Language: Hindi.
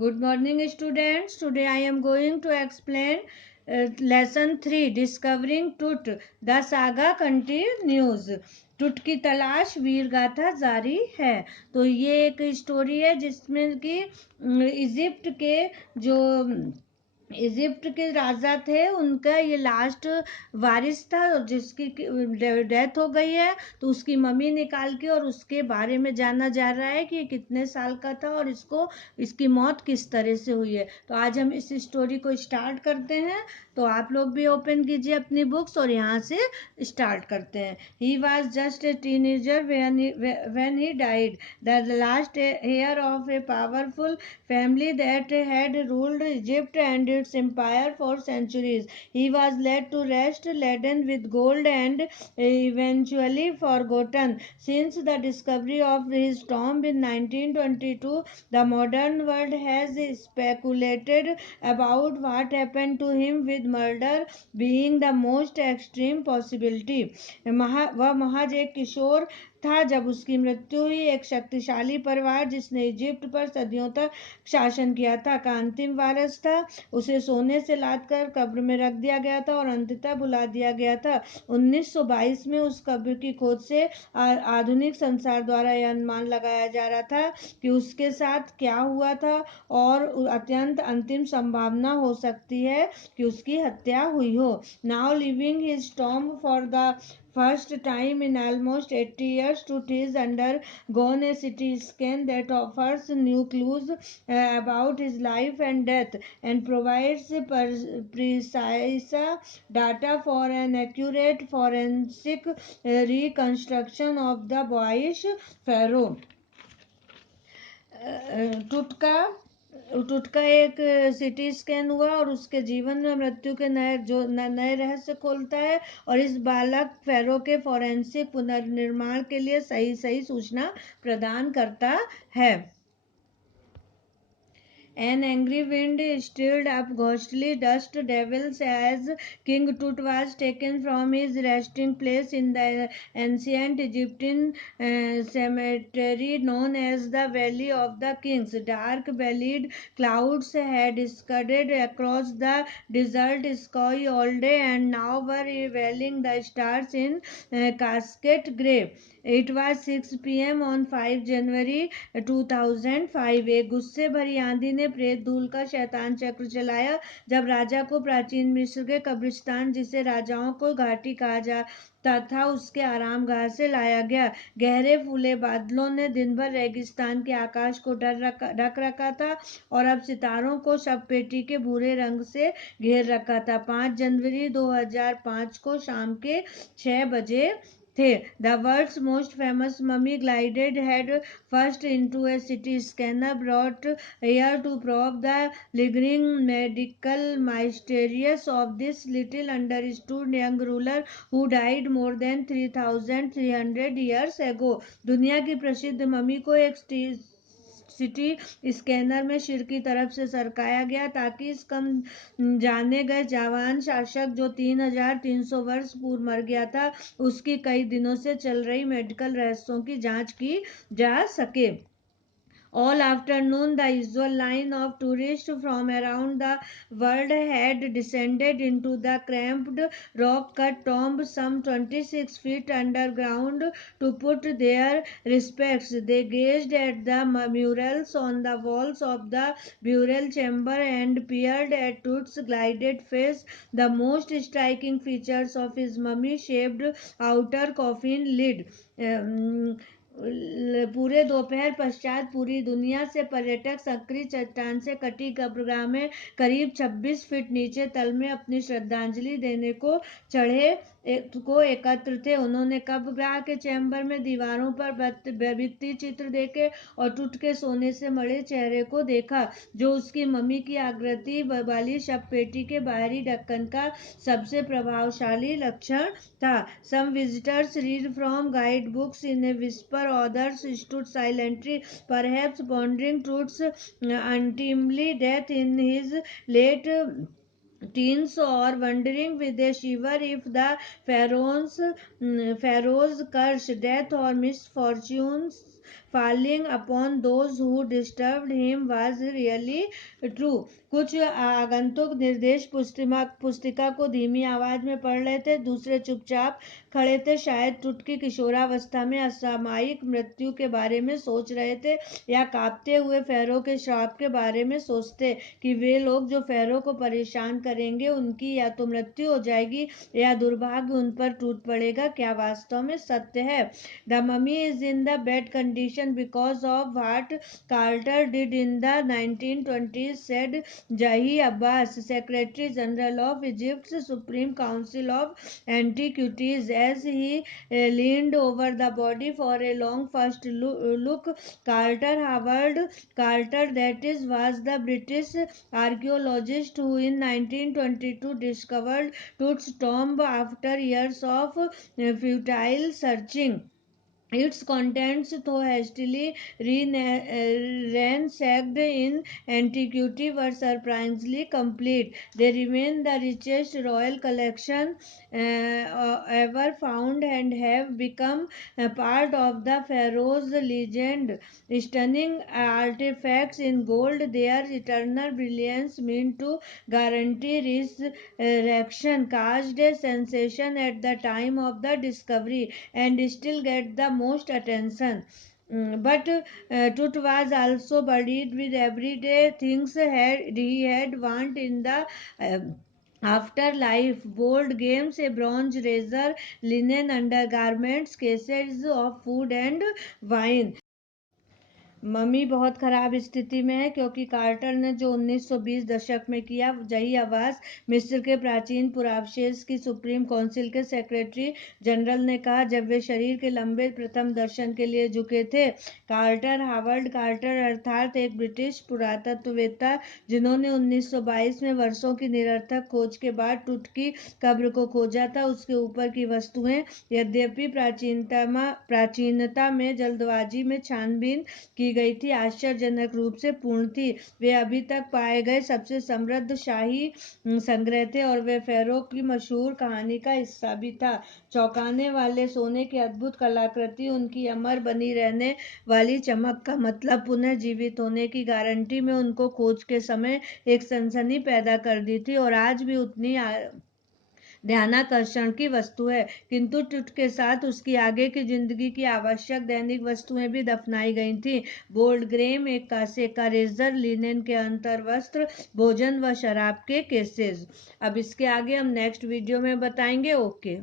Good morning, students. Today I am going to explain lesson 3 Discovering Tut. The saga continues. टुट की तलाश वीर गाथा जारी है। तो ये एक स्टोरी है जिसमें कि इजिप्ट के जो इजिप्ट के राजा थे उनका ये लास्ट वारिस था जिसकी डेथ हो गई है। तो उसकी मम्मी निकाल के और उसके बारे में जाना जा रहा है कि ये कितने साल का था और इसकी मौत किस तरह से हुई है। तो आज हम इस स्टोरी को स्टार्ट करते हैं। तो आप लोग भी ओपन कीजिए अपनी बुक्स और यहाँ से स्टार्ट करते हैं। He was just a teenager when he died, the last heir of a powerful family that had ruled Egypt and its empire for centuries. He was laid to rest, laden with gold, and eventually forgotten. Since the discovery of his tomb in 1922, the modern world has speculated about what happened to him, with murder being the most extreme possibility. वह महज एक किशोर था जब उसकी मृत्यु हुई। एक शक्तिशाली परिवार जिसने इजिप्ट पर सदियों तक शासन किया था का अंतिम वारिस था। उसे सोने से लाद कर कब्र में रख दिया गया था और अंततः बुला दिया गया था। 1922 में उस कब्र की खोज से आधुनिक संसार द्वारा यह अनुमान लगाया जा रहा था कि उसके साथ क्या हुआ था और अत्यंत अंतिम संभावना हो सकती है कि उसकी हत्या हुई हो। Now living his Tom for the first time in almost 80 years, Tut is undergone a CT scan that offers new clues about his life and death and provides precise data for an accurate forensic reconstruction of the boyish pharaoh. टुटका टुटका एक सिटी स्कैन हुआ और उसके जीवन में मृत्यु के नए रहस्य खोलता है और इस बालक फेरो के फोरेंसिक पुनर्निर्माण के लिए सही सही सूचना प्रदान करता है। An angry wind stirred up ghostly dust devils as King Tut was taken from his resting place in the ancient Egyptian cemetery known as the Valley of the Kings. Dark-bellied clouds had scudded across the desert sky all day and now were revealing the stars in cascade grey. It was 6 p.m. on 5 January 2005. एक गुस्से भरी आंधी ने प्रेत धूल का शैतान चक्र चलाया जब राजा को प्राचीन मिस्र के कब्रिस्तान जिसे राजाओं को घाटी कहा जाता था उसके आराम गाह से लाया गया। गहरे फूले बादलों ने दिन भर रेगिस्तान के आकाश को ढक रखा था और अब सितारों को शव पेटी के भूरे रंग से घेर रखा था। 5 जनवरी 2005 को शाम के 6 बजे थे। The world's most famous mummy glided head first into a CT scanner brought here to probe the lingering medical mysterious of this little understood young ruler who died more than 3,300 years ago. दुनिया की प्रसिद्ध मम्मी को एक सिटी स्कैनर में सिर की तरफ से सरकाया गया ताकि इस कम जाने गए जवान शासक जो 3,300 वर्ष पूर्व मर गया था उसकी कई दिनों से चल रही मेडिकल रहस्यों की जांच की जा सके। All afternoon, the usual line of tourists from around the world had descended into the cramped, rock-cut tomb some 26 feet underground to put their respects. They gazed at the murals on the walls of the burial chamber and peered at Tut's glided face. The most striking features of his mummy-shaped outer coffin lid. पूरे दोपहर पश्चात पूरी दुनिया से पर्यटक सक्रिय चट्टान से कटी कब्रगाह में करीब 26 फीट नीचे तल में अपनी श्रद्धांजलि देने को एकत्र थे। उन्होंने कब्रगाह के चैम्बर में दीवारों पर भित्ति चित्र देखे और टूट के सोने से मड़े चेहरे को देखा जो उसकी मम्मी की आकृति वाली शव पेटी के बाहरी ढक्कन का सबसे प्रभावशाली लक्षण था। Some visitors read from guidebooks in a whisper, others stood silently, perhaps pondering Truth's untimely death in his late teens or wondering with a shiver if the pharaoh's curse, death or misfortunes falling upon those who disturbed him was really true. कुछ आगंतुक निर्देश पुस्तिका को धीमी आवाज में पढ़ रहे थे, दूसरे चुपचाप खड़े थे, शायद टुट की किशोरावस्था में असामयिक मृत्यु के बारे में सोच रहे थे या कांपते हुए फेरो के श्राप के बारे में सोचते कि वे लोग जो फेरो को परेशान करेंगे उनकी या तो मृत्यु हो जाएगी या दुर्भाग्य उन पर टूट पड़ेगा। क्या वास्तव में सत्य है? The mummy is in the bad condition because of what Carter did in the 1920s, said Jahi Abbas, Secretary General of Egypt's Supreme Council of Antiquities, as he leaned over the body for a long first look. Carter, Howard Carter, that is, was the British archaeologist who in 1922 discovered Tut's tomb after years of futile searching. Its contents, though hastily ransacked in antiquity, were surprisingly complete. They remain the richest royal collection ever found and have become a part of the pharaoh's legend. Stunning artifacts in gold, their eternal brilliance meant to guarantee resurrection, caused a sensation at the time of the discovery and still get the most attention. But Tut was also buried with everyday things he had want in the afterlife: board games, a bronze razor, linen undergarments, cases of food and wine. Mummy बहुत खराब स्थिति में है क्योंकि कार्टर ने जो 1920 दशक में किया। जही आवास मिस्र के प्राचीन पुरावशेष की सुप्रीम काउंसिल के सेक्रेटरी जनरल ने कहा जब वे शरीर के लंबे प्रथम दर्शन के लिए झुके थे। कार्टर, हावर्ड कार्टर अर्थात एक ब्रिटिश पुरातत्ववेत्ता जिन्होंने 1922 में वर्षों की निरर्थक खोज के बाद टुट की कब्र को खोजा था, उसके ऊपर की वस्तुएं यद्यपि प्राचीनता में जल्दबाजी में छानबीन की गई थी, आश्चर्यजनक रूप से पूर्ण थी। वे अभी तक पाए गए सबसे समृद्ध शाही संग्रह थे और वे फेरो की मशहूर कहानी का हिस्सा भी था। चौंकाने वाले सोने की अद्भुत कलाकृति, उनकी अमर बनी रहने वाली चमक का मतलब पुनः जीवित होने की गारंटी में उनको खोज के समय एक सनसनी पैदा कर दी थी और आज भी उतनी ध्यानाकर्षण की वस्तु है। किंतु टुट के साथ उसकी आगे की जिंदगी की आवश्यक दैनिक वस्तुएं भी दफनाई गई थी। गोल्ड ग्रेम, एक कांसे का रेजर, लिनेन के अंतर वस्त्र, भोजन व शराब के केसेस। अब इसके आगे हम नेक्स्ट वीडियो में बताएंगे। ओके।